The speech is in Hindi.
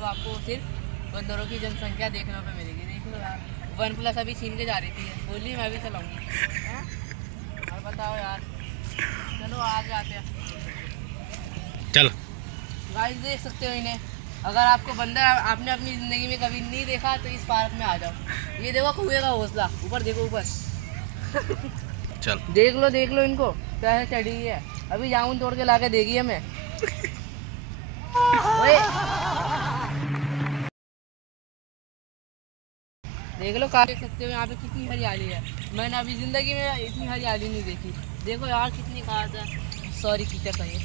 तो आपको सिर्फ बंदरों की जनसंख्या देखने पे मिलेगी। देख लो यार, OnePlus अभी छीन के जा रही थी, बोली मैं भी चलाऊंगी। और बताओ यार, चलो आगे आते हैं। चलो गाइस देख सकते हो इन्हें। अगर आपको बंदर आपने अपनी ज़िंदगी में कभी नहीं देखा तो इस पार्क में आ जाओ। ये देखो कुएं का घोंसला, ऊपर देखो ऊपर। चल देख लो इनको कैसे चढ़ी है। अभी जामुन तोड़ के लाके देगी हमें। ओए देख लो कहाँ देख सकते हो यहाँ पे कितनी हरियाली है। मैंने अभी ज़िंदगी में इतनी हरियाली नहीं देखी। देखो यार कितनी घास है। सॉरी कीचड़ का ये।